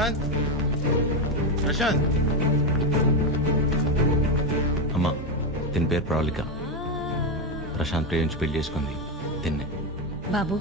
ప్రశాంత్ ప్రశాంత్ అమ్మా తిని పేరు ప్రవళిక. ప్రశాంత్ ప్రేమించి పెళ్లి చేసుకుంది తిన్నే. బాబు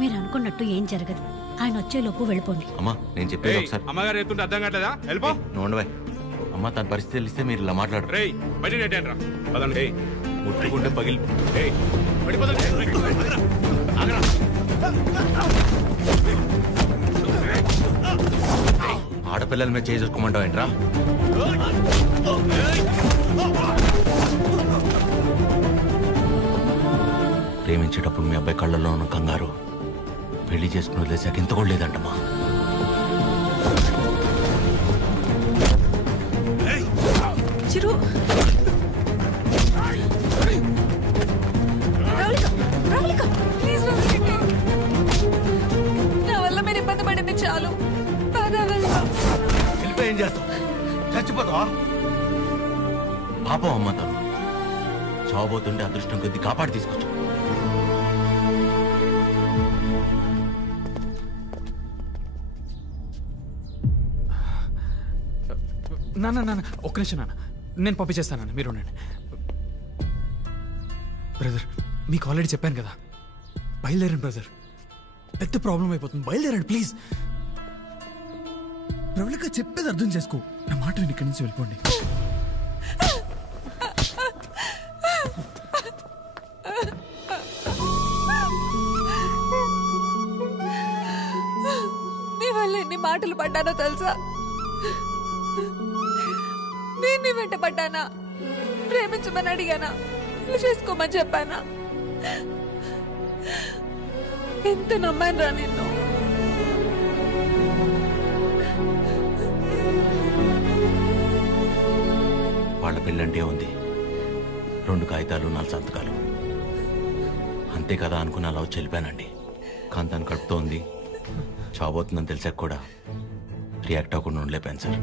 మీరు అనుకున్నట్టు ఏం జరగదు. ఆయన వచ్చేలోపు వెళ్ళిపోండి. అమ్మా నేను చెప్పేది ఒకసారి. అమ్మగారు ఎత్తుంటే అర్థం కావట్లేదా? వెళ్ళిపో. నోండవాయ్ అమ్మ తన పరిస్థితి తెలిస్తే మీరు ఇలా మాట్లాడరు. ముట్టుకుంటే పగిలి ఆడపిల్లల మీద చేసుకోమంటావు ఏంట్రా? ప్రేమించేటప్పుడు మీ అబ్బాయి కళ్ళల్లో ఉన్న కంగారు పెళ్లి చేసుకుని వదిలేసాక ఇంత కూడా లేదంటమ్మా. చిరు నా వల్ల మీరు ఇబ్బంది పడింది చాలు. ఏం చేస్తావు? చచ్చిపోతావా? పాపం అమ్మ తను చావబోతుంటే అదృష్టం కొద్ది కాపాడి తీసుకొచ్చు. నాన్న ఒక్క నిమిషం నాన్న, నేను పంపించేస్తాను. మీరు ఉండండి. బ్రదర్ మీకు ఆల్రెడీ చెప్పాను కదా, బయలుదేరండి బ్రదర్. పెద్ద ప్రాబ్లం అయిపోతుంది, బయలుదేరండి ప్లీజ్. ప్రవళిక చెప్పేది అర్థం చేసుకో. నా మాట విని ఇక్కడి నుంచి వెళ్ళిపోండి. నీ వల్ల ఎన్ని మాటలు పడ్డానో తెలుసా? నేను నీ వెంట పడ్డానా? ప్రేమించమని అడిగానా? చేసుకోమని చెప్పానా? ఎంత నమ్మాను రా నిన్ను. వాళ్ళ పెళ్ళంటే ఉంది 2 కాగితాలు 4 సంతకాలు అంతే కదా అనుకుని అలా వచ్చి వెళ్ళిపోయానండి. కానీ తను కడుపుతో ఉంది, చావబోతుందని తెలిసాక కూడా రియాక్ట్ అవ్వకుండా ఉండలేపాను సార్.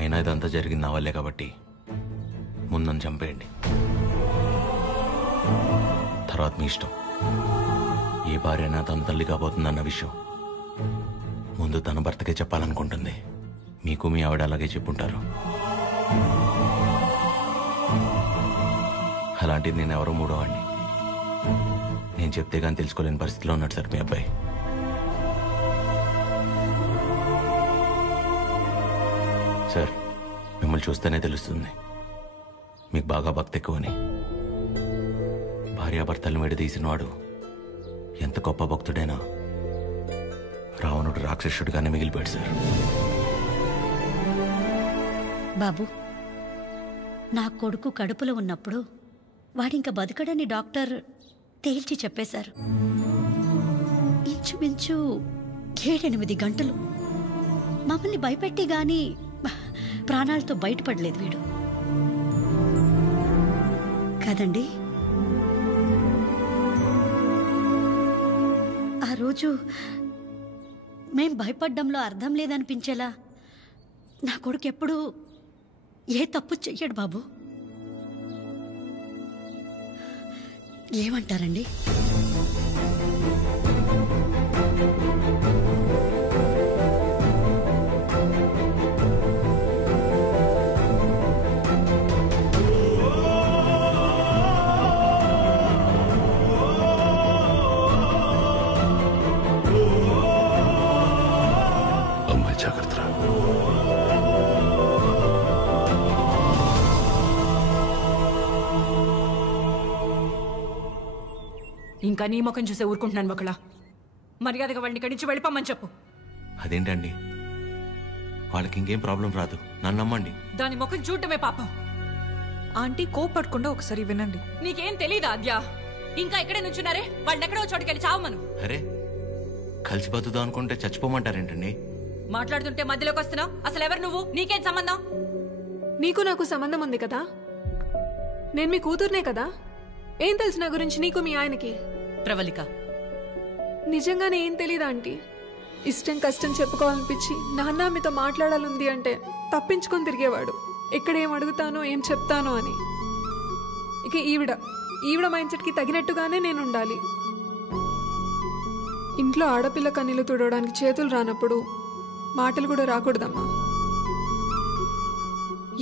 అయినా ఇదంతా జరిగింది నా వల్లే కాబట్టి ముందు నన్ను చంపేయండి, తర్వాత మీ ఇష్టం. ఏ భార్య అయినా తన తల్లి కాబోతుందన్న విషయం ముందు తన భర్తకే చెప్పాలనుకుంటుంది. మీకు మీ ఆవిడ అలాగే చెప్పుంటారు. అలాంటిది నేను ఎవరో మూడోవాడిని. నేను చెప్తే కానీ తెలుసుకోలేని పరిస్థితిలో ఉన్నాడు సార్ మీ అబ్బాయి. సార్ మిమ్మల్ని చూస్తేనే తెలుస్తుంది మీకు బాగా భక్తి ఎక్కువని. భార్యాభర్తలను విడదీసినవాడు ఎంత గొప్ప భక్తుడైనా రావణుడు రాక్షసుడిగానే మిగిలిపోయాడు సార్. బాబు నా కొడుకు కడుపులో ఉన్నప్పుడు వాడింక బతకడని డాక్టర్ తేల్చి చెప్పేశారు. ఇంచుమించు 7-8 గంటలు మమ్మల్ని భయపెట్టి గాని ప్రాణాలతో బయటపడలేదు వీడు కదండి. ఆ రోజు మేం భయపడ్డంలో అర్థం లేదనిపించేలా నా కొడుకు ఎప్పుడూ ఏ తప్పు చెయ్యడు బాబు. ఏమంటారండి? అమ్మాయి జాగ్రత్త. ఇంకా నీ ముఖం చూసే ఊరుకుంటున్నాను ఒకలా. మర్యాదగా వాడిని ఇక్కడి నుంచి వెళ్ళిపోమని చెప్పు. అదేంటండి, వాళ్ళకి ఇంకేం ప్రాబ్లం రాదు, నన్ను నమ్మండి. దాని ముఖం చూడటమే పాపం. ఆంటీ కోపడకుండా ఒకసారి వినండి. నీకేం తెలీదా అద్యా? ఇంకా ఇక్కడే నుంచున్నారే, వాళ్ళని ఎక్కడో చోటుకెళ్ళి చావమను. అరే కలిసి బతుకుదాం అనుకుంటే చచ్చిపోమంటారేంటండి? మాట్లాడుతుంటే మధ్యలోకి వస్తున్నావు. అసలు ఎవరు నువ్వు? నీకేం సంబంధం? నీకు నాకు సంబంధం ఉంది కదా. నేను మీ కూతుర్నే కదా. ఏం తెలుసు నా గురించి నీకు మీ ఆయనకి? ప్రవళిక నిజంగానే ఏం తెలీదా ఆంటీ? ఇష్టం కష్టం చెప్పుకోవాలనిపించి నాన్న మీతో మాట్లాడాలంది అంటే తప్పించుకొని తిరిగేవాడు. ఎక్కడ ఏం అడుగుతానో ఏం చెప్తానో అని. ఇక ఈవిడ మైండ్ సెట్కి తగినట్టుగానే నేను ఉండాలి. ఇంట్లో ఆడపిల్ల కన్నీళ్లు తుడవడానికి చేతులు రానప్పుడు మాటలు కూడా రాకూడదమ్మా.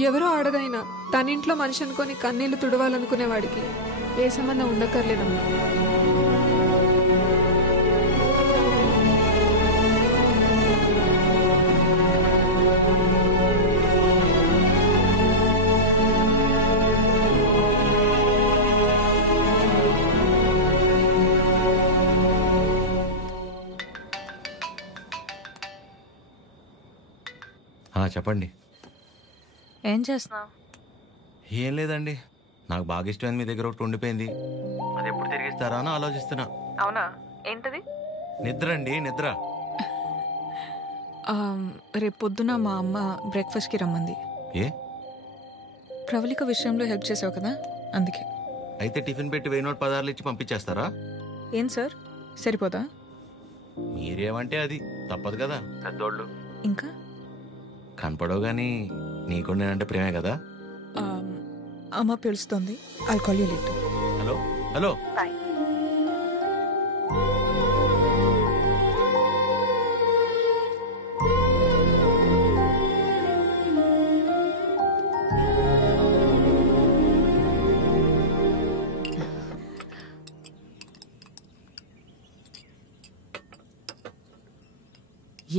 ఎవరో ఆడదైనా తన ఇంట్లో మనిషి అనుకొని కన్నీళ్లు తుడవాలనుకునేవాడికి ఏ సంబంధం ఉండక్కర్లేదమ్మా. చెప్పండి. ఏం చేస్తున్నావు? ఏం లేదండి, నాకు బాగా ఇష్టమైంది మీ దగ్గర ఒకటి ఉండిపోయింది, అది ఎప్పుడు తిరిగిస్తారా అని ఆలోచిస్తున్నా. అవునా? ఏంటది? నిద్ర అండి, నిద్ర. రేపు పొద్దున మా అమ్మ బ్రేక్ఫాస్ట్కి రమ్మంది. ఏ? ప్రవళిక విషయంలో హెల్ప్ చేసావు కదా, అందుకే. అయితే టిఫిన్ పెట్టి 1000 నోట్ 10 ఇచ్చి పంపించేస్తారా? ఏం సార్, సరిపోదా? మీరేమంటే అది తప్పదు కదా, పెద్దోళ్ళు. ఇంకా కనపడవు కానీ నీకు నేనంటే ప్రేమే కదా. అమ్మ పిలుస్తుంది, I'll call you later. Hello hello.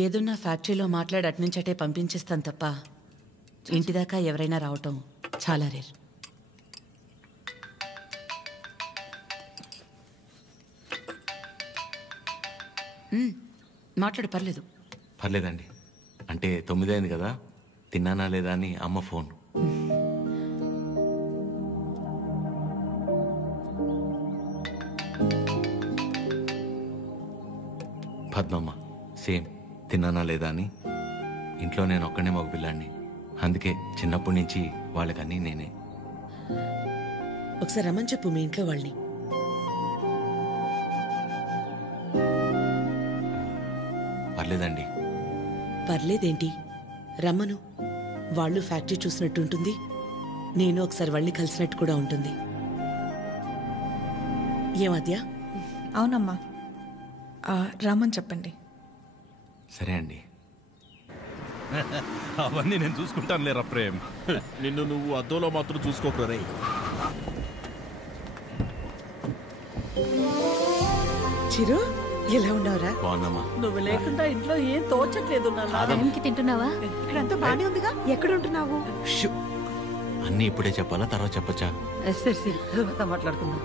ఏదున్నా ఫ్యాక్టరీలో మాట్లాడి అట్నుంచటే పంపించేస్తాను తప్ప ఇంటిదాకా ఎవరైనా రావటం చాలా రేర్. మాట్లాడు, పర్లేదు. పర్లేదండి, అంటే 9 అయింది కదా, తిన్నానా లేదా అని అమ్మ ఫోన్. పద్మమ్మ సేమ్, తిన్నానా లేదా అని. ఇంట్లో నేను ఒక్కనే మగపిల్లాడిని, అందుకే చిన్నప్పటి నుంచి వాళ్ళకన్నీ నేనే. ఒకసారి రమ్మని చెప్పు మీ ఇంట్లో వాళ్ళని. పర్లేదండి. పర్లేదేంటి, రమ్మను. వాళ్ళు ఫ్యాక్టరీ చూసినట్టు ఉంటుంది, నేను ఒకసారి వాళ్ళని కలిసినట్టు కూడా ఉంటుంది. ఏమద్యా? అవునమ్మా, రామని చెప్పండి. సరే అండి. అవన్నీ నేను చూసుకుంటాను లేరా ప్రేమ్. నిన్ను నువ్వు అద్దంలో మాత్రం చూసుకోకరా రే. చిరు, ఎలా ఉన్నావురా? బాగున్నామా? నువ్వు లేకుండా ఇంట్లో ఏం తోచట్లేదు. తింటున్నావా? ఇక్కడంతా బానే ఉందిగా. ఎక్కడ ఉంటున్నావు? అన్నీ ఇప్పుడే చెప్పాలా, తర్వాత చెప్పచ్చా? సరే తర్వాత మాట్లాడుకుందాం.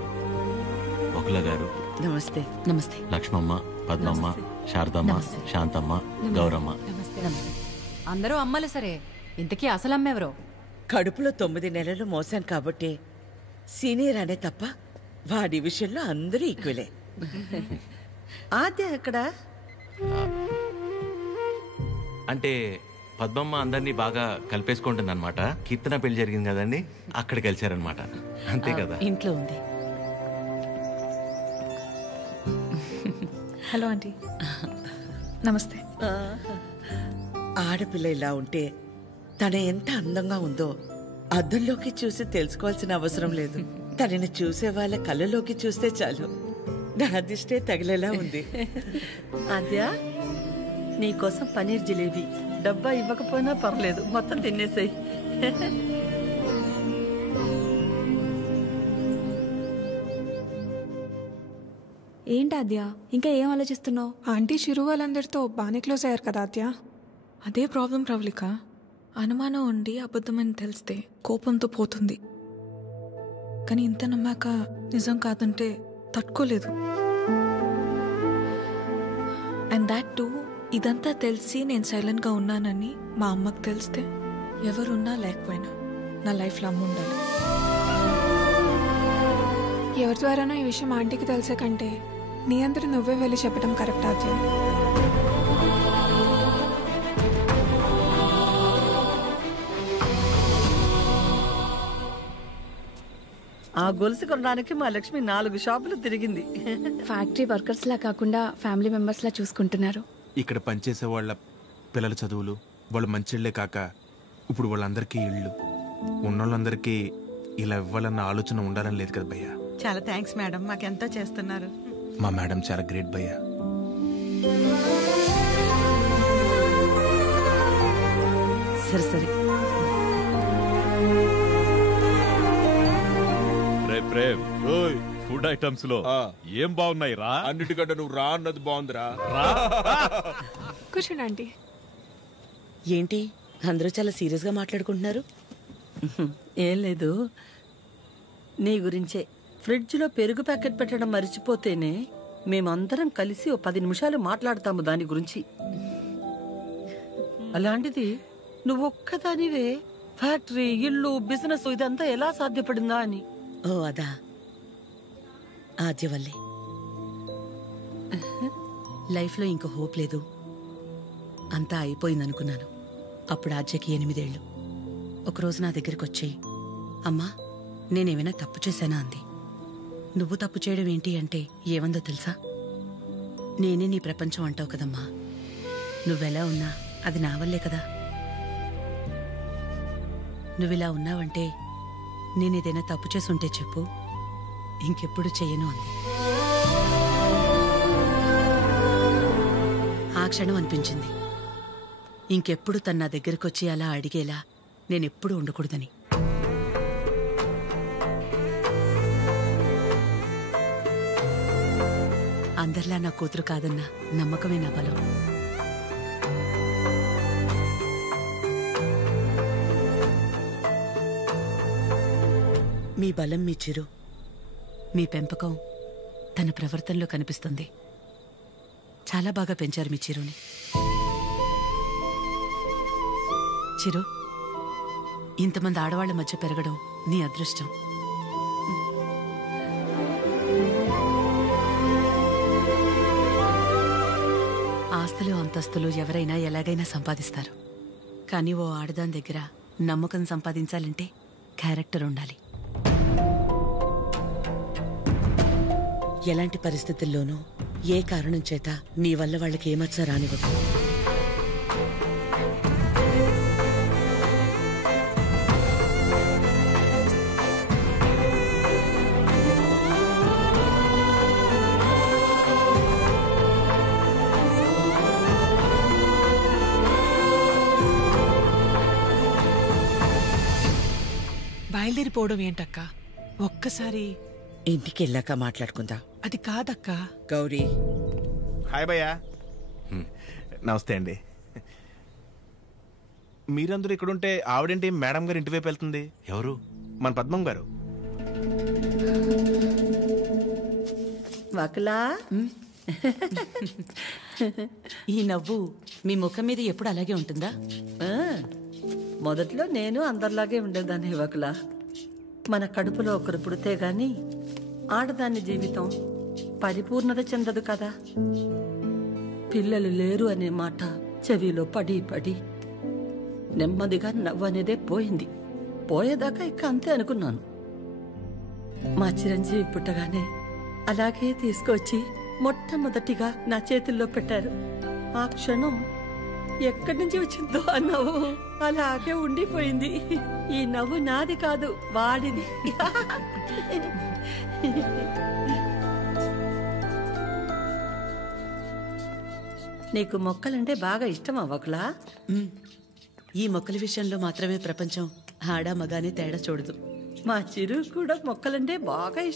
బకుల గారు నమస్తే. నమస్తే. లక్ష్మమ్మ, పద్మమ్మ, శారదమ్మ, శాంతమ్మ, గౌరమ్మ. అందరూ అమ్మలు సరే, ఇంతకీ అసలు అమ్మెవరో? కడుపులో 9 నెలలు మోసాను కాబట్టి సీనియర్ అనే తప్ప వాడి విషయంలో అందరూ ఈక్వలే. ఆద్య ఎక్కడ? అంటే పద్మమ్మ అందరినీ బాగా కలిపేసుకుంటుంది అనమాట. కీర్తన పెళ్లి జరిగింది కదండి, అక్కడ కలిశారనమాట. అంతే కదా. ఇంట్లో ఉంది. Hello aunty. నమస్తే. ఆడపిల్ల ఇలా ఉంటే తన ఎంత అందంగా ఉందో అద్దంలోకి చూసి తెలుసుకోవాల్సిన అవసరం లేదు. తనని చూసే వాళ్ళ కళ్ళలోకి చూస్తే చాలు. నా దిష్టే తగిలేలా ఉంది. ఆద్య, నీకోసం పనీర్ జిలేబీ. డబ్బా ఇవ్వకపోయినా పర్లేదు, మొత్తం తినేసాయి. ఏంటి ఆద్య, ఇంకా ఏం ఆలోచిస్తున్నావు? ఆంటీ చిరు వాళ్ళందరితో బాగానే క్లోజ్ అయ్యారు కదా ఆద్య. అదే ప్రాబ్లం ప్రవళిక. అనుమానం ఉండి అబద్ధమని తెలిస్తే కోపంతో పోతుంది, కానీ ఇంత నమ్మాక నిజం కాదంటే తట్టుకోలేదు. అండ్ దాట్ టూ, ఇదంతా తెలిసి నేను సైలెంట్గా ఉన్నానని మా అమ్మకు తెలిస్తే ఎవరున్నా లేకపోయినా నా లైఫ్లో అమ్మ ఉండాలి. ఎవరి ద్వారానో ఈ విషయం ఆంటీకి తెలిసే కంటే నీ అందరూ నువ్వే వెళ్ళి చెప్పడం కరెక్ట్ ఆద్య. ఆ గొలుసు కొనడానికి మా లక్ష్మి 4 షాపులు తిరిగింది. ఫ్యాక్టరీ వర్కర్స్ లా కాకుండా ఫ్యామిలీ మెంబర్స్ లా చూసుకుంటున్నారు. ఇక్కడ పనిచేసే వాళ్ళ పిల్లల చదువులు, వాళ్ళ మంచిళ్లే కాక ఇప్పుడు వాళ్ళందరికీ ఇళ్ళు ఉన్నోళ్ళందరికీ ఇలా ఇవ్వాలన్న ఆలోచన ఉండాలని లేదు కదా భయ్యా. చాలా థ్యాంక్స్ మేడం, మాకెంతో చేస్తున్నారు. మా మేడం చాలా గ్రేట్ భయ్యా. సరే సరే. రే ప్రేమ్, ఫుడ్ ఐటమ్స్ లో ఏం బాగున్నాయి రా? అన్నిటికంటే నువ్వు రా అన్నది బాగుందిరా. కూర్చోండి ఆంటీ. ఏంటి అందరూ చాలా సీరియస్గా మాట్లాడుకుంటున్నారు? ఏం లేదు, నీ గురించే. ఫ్రిడ్జ్లో పెరుగు ప్యాకెట్ పెట్టడం మర్చిపోతేనే మేమందరం కలిసి ఓ 10 నిమిషాలు మాట్లాడతాము దాని గురించి. అలాంటిది నువ్వు ఒక్కదానివే ఫ్యాక్టరీ, ఇల్లు, బిజినెస్ ఇదంతా ఎలా సాధ్యపడిందా అని. ఓ అదా, ఆద్య వల్లే. లైఫ్లో ఇంకో హోప్ లేదు, అంతా అయిపోయిందనుకున్నాను. అప్పుడు ఆద్యకి 8 ఏళ్ళు. ఒకరోజు నా దగ్గరికి వచ్చి, అమ్మా నేనేమైనా తప్పు చేశానా అంది. నువ్వు తప్పు చేయడం ఏంటి అంటే ఏమందో తెలుసా? నేనే నీ ప్రపంచం అంటావు కదమ్మా, నువ్వెలా ఉన్నా అది నా వల్లే కదా. నువ్విలా ఉన్నావంటే నేనేదైనా తప్పు చేసుంటే చెప్పు, ఇంకెప్పుడు చెయ్యను అంది. ఆ క్షణం అనిపించింది ఇంకెప్పుడు తన నా దగ్గరకు వచ్చి అలా అడిగేలా నేనెప్పుడు ఉండకూడదని. అందరిలా నా కూతురు కాదన్న నమ్మకమే నా బలం. మీ బలం మీ చిరు, మీ పెంపకం తన ప్రవర్తనలో కనిపిస్తుంది. చాలా బాగా పెంచారు మీ చిరుని. చిరు, ఇంతమంది ఆడవాళ్ల మధ్య పెరగడం నీ అదృష్టం. ఆస్తులు అంతస్తులు ఎవరైనా ఎలాగైనా సంపాదిస్తారు, కానీ ఓ ఆడదాని దగ్గర నమ్మకం సంపాదించాలంటే క్యారెక్టర్ ఉండాలి. ఎలాంటి పరిస్థితుల్లోనూ ఏ కారణం చేత నీ వల్ల వాళ్ళకి ఏమచ్చా రానివ్వదు. బయలుదేరిపోవడం ఏంటక్క? ఒక్కసారి ఇంటికి వెళ్ళాక మాట్లాడుకుందా. అది కాదక్క. గౌరీ. హాయ్ భయ్యా. నమస్తే అండి. మీరందరూ ఇక్కడుంటే ఆవిడేంటి మేడం గారు ఇంటి వైపు వెళ్తుంది? ఎవరు? మన పద్మం గారు. వకలా, ఈ నవ్వు మీ ముఖం మీద ఎప్పుడు అలాగే ఉంటుందా? మొదట్లో నేను అందరిలాగే ఉండేదాన్ని వకలా. మన కడుపులో ఒకరు పుడితే గాని ఆడదాని జీవితం పరిపూర్ణత చెందదు కదా. పిల్లలు లేరు అనే మాట చెవిలో పడి పడి నెమ్మదిగా నవ్వు అనేదే పోయింది. పోయేదాకా ఇక అంతే అనుకున్నాను. మా చిరంజీవి పుట్టగానే అలాగే తీసుకొచ్చి మొట్టమొదటిగా నా చేతుల్లో పెట్టారు. ఆ క్షణం ఎక్కడి నుంచి వచ్చిందో ఆ నవ్వు అలాగే ఉండిపోయింది. ఈ నవ్వు నాది కాదు, వాడిది. నీకు మొక్కలంటే బాగా ఇష్టమా వకలా? ఈ మొక్కల విషయంలో మాత్రమే ప్రపంచం ఆడా మగానే తేడా చూడదు. మా చిరు కూడా మొక్కలంటే బాగా ఇష్టం.